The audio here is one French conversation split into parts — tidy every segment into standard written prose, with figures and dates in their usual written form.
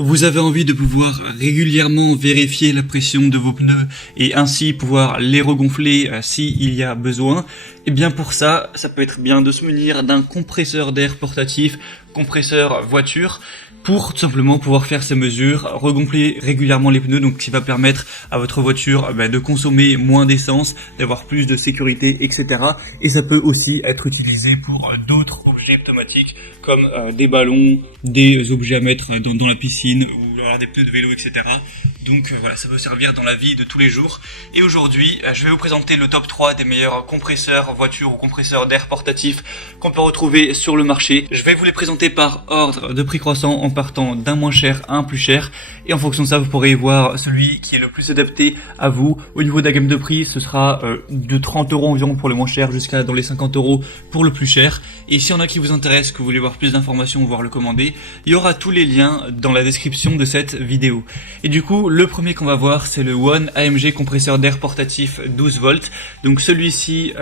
Vous avez envie de pouvoir régulièrement vérifier la pression de vos pneus et ainsi pouvoir les regonfler s'il y a besoin. Et bien pour ça, ça peut être bien de se munir d'un compresseur d'air portatif, compresseur voiture, pour tout simplement pouvoir faire ces mesures, regonfler régulièrement les pneus, donc qui va permettre à votre voiture de consommer moins d'essence, d'avoir plus de sécurité, etc. Et ça peut aussi être utilisé pour d'autres objets pneumatiques comme des ballons, des objets à mettre dans la piscine ou alors des pneus de vélo, etc. Donc voilà, ça peut servir dans la vie de tous les jours. Et aujourd'hui, je vais vous présenter le top 3 des meilleurs compresseurs voiture ou compresseurs d'air portatifs qu'on peut retrouver sur le marché. Je vais vous les présenter par ordre de prix croissant en partant d'un moins cher à un plus cher. Et en fonction de ça, vous pourrez voir celui qui est le plus adapté à vous. Au niveau de la gamme de prix, ce sera de 30 € environ pour le moins cher jusqu'à dans les 50 € pour le plus cher. Et s'il y en a qui vous intéressent, que vous voulez voir plus d'informations, voire le commander, il y aura tous les liens dans la description de cette vidéo. Et du coup, le premier qu'on va voir, c'est le One AMG compresseur d'air portatif 12 volts. Donc celui-ci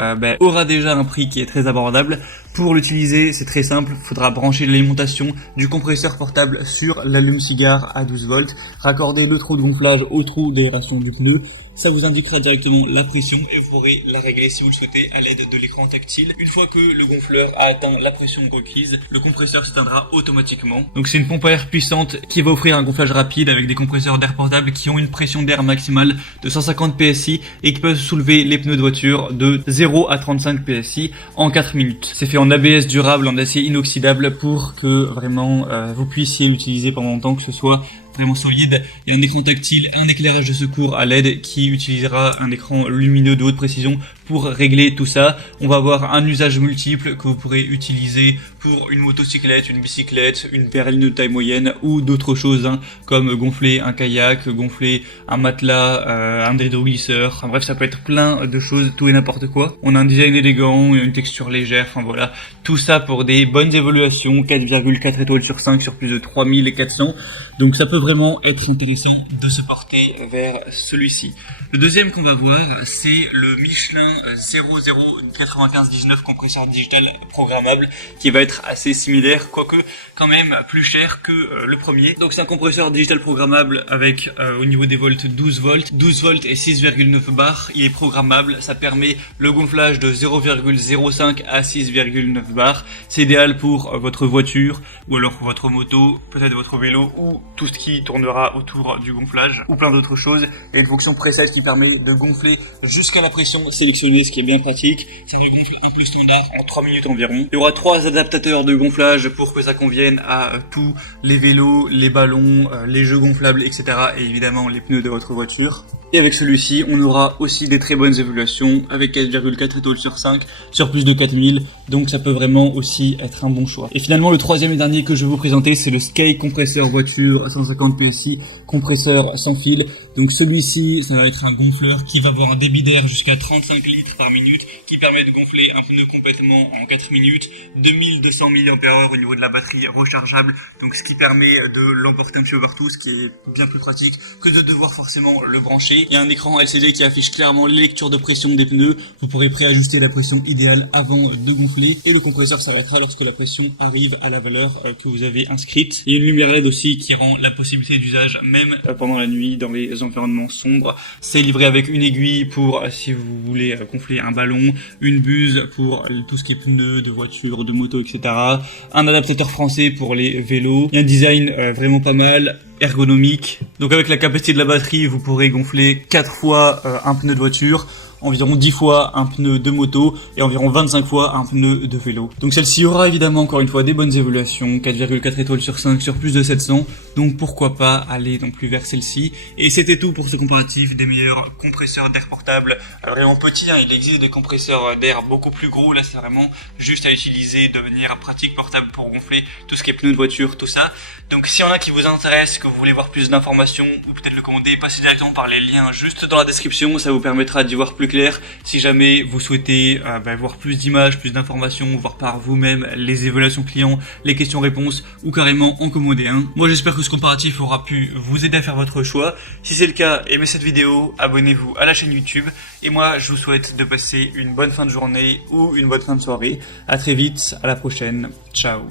aura déjà un prix qui est très abordable. Pour l'utiliser, c'est très simple, il faudra brancher l'alimentation du compresseur portable sur l'allume-cigare à 12 volts, raccorder le trou de gonflage au trou d'aération du pneu. Ça vous indiquera directement la pression et vous pourrez la régler si vous le souhaitez à l'aide de l'écran tactile. Une fois que le gonfleur a atteint la pression requise, le compresseur s'éteindra automatiquement. Donc c'est une pompe à air puissante qui va offrir un gonflage rapide avec des compresseurs d'air portable qui ont une pression d'air maximale de 150 PSI et qui peuvent soulever les pneus de voiture de 0 à 35 PSI en 4 minutes. C'est fait en ABS durable, en acier inoxydable pour que vraiment vous puissiez l'utiliser pendant longtemps, que ce soit vraiment solide. Il y a un écran tactile, un éclairage de secours à LED qui utilisera un écran lumineux de haute précision pour régler tout ça. On va avoir un usage multiple que vous pourrez utiliser pour une motocyclette, une bicyclette, une berline de taille moyenne ou d'autres choses comme gonfler un kayak, gonfler un matelas, un hydroglisseur. Enfin bref, ça peut être plein de choses, tout et n'importe quoi. On a un design élégant, une texture légère, enfin voilà. Tout ça pour des bonnes évaluations, 4,4 étoiles sur 5 sur plus de 3400. Donc ça peut vraiment être intéressant de se porter vers celui-ci. Le deuxième qu'on va voir, c'est le Michelin 009519 compresseur digital programmable qui va être assez similaire, quoique quand même plus cher que le premier. Donc c'est un compresseur digital programmable avec au niveau des volts 12 volts et 6,9 bars. Il est programmable, ça permet le gonflage de 0,05 à 6,9 bars. C'est idéal pour votre voiture ou alors pour votre moto, peut-être votre vélo ou tout ce qui tournera autour du gonflage ou plein d'autres choses. Il y a une fonction preset qui permet de gonfler jusqu'à la pression sélectionnée, ce qui est bien pratique. Ça regonfle un plus standard en 3 minutes environ. Il y aura 3 adaptateurs de gonflage pour que ça convienne à tous les vélos, les ballons, les jeux gonflables, etc. et évidemment les pneus de votre voiture. Et avec celui-ci, on aura aussi des très bonnes évaluations avec 4,4 étoiles sur 5 sur plus de 4000. Donc ça peut vraiment aussi être un bon choix. Et finalement, le troisième et dernier que je vais vous présenter, c'est le Sky compresseur voiture à 150 PSI, compresseur sans fil. Donc celui-ci, ça va être un gonfleur qui va avoir un débit d'air jusqu'à 35 litres par minute, qui permet de gonfler un pneu complètement en 4 minutes, 2200 mAh au niveau de la batterie rechargeable, donc ce qui permet de l'emporter un petit peu partout, ce qui est bien plus pratique que de devoir forcément le brancher. Il y a un écran LCD qui affiche clairement les lectures de pression des pneus, vous pourrez préajuster la pression idéale avant de gonfler, et le compresseur s'arrêtera lorsque la pression arrive à la valeur que vous avez inscrite. Il y a une lumière LED aussi qui rend la possibilité d'usage même pendant la nuit dans les environnements sombres. C'est livré avec une aiguille pour si vous voulez gonfler un ballon, une buse pour tout ce qui est pneus de voiture, de moto, etc. Un adaptateur français pour les vélos. Il y a un design vraiment pas mal, ergonomique. Donc avec la capacité de la batterie, vous pourrez gonfler 4 fois un pneu de voiture, environ 10 fois un pneu de moto et environ 25 fois un pneu de vélo. Donc celle-ci aura évidemment encore une fois des bonnes évaluations, 4,4 étoiles sur 5 sur plus de 700, donc pourquoi pas aller non plus vers celle-ci. Et c'était tout pour ce comparatif des meilleurs compresseurs d'air portable, vraiment petit, il existe des compresseurs d'air beaucoup plus gros, là c'est vraiment juste à utiliser de manière pratique, portable pour gonfler tout ce qui est pneus de voiture, tout ça. Donc s'il y en a qui vous intéressent, que vous voulez voir plus d'informations ou peut-être le commander, passez directement par les liens juste dans la description, ça vous permettra d'y voir plus clair. Si jamais vous souhaitez voir plus d'images, plus d'informations, voir par vous-même les évaluations clients, les questions-réponses ou carrément en commander un. Moi j'espère que ce comparatif aura pu vous aider à faire votre choix. Si c'est le cas, aimez cette vidéo, abonnez-vous à la chaîne YouTube et moi je vous souhaite de passer une bonne fin de journée ou une bonne fin de soirée. À très vite, à la prochaine, ciao.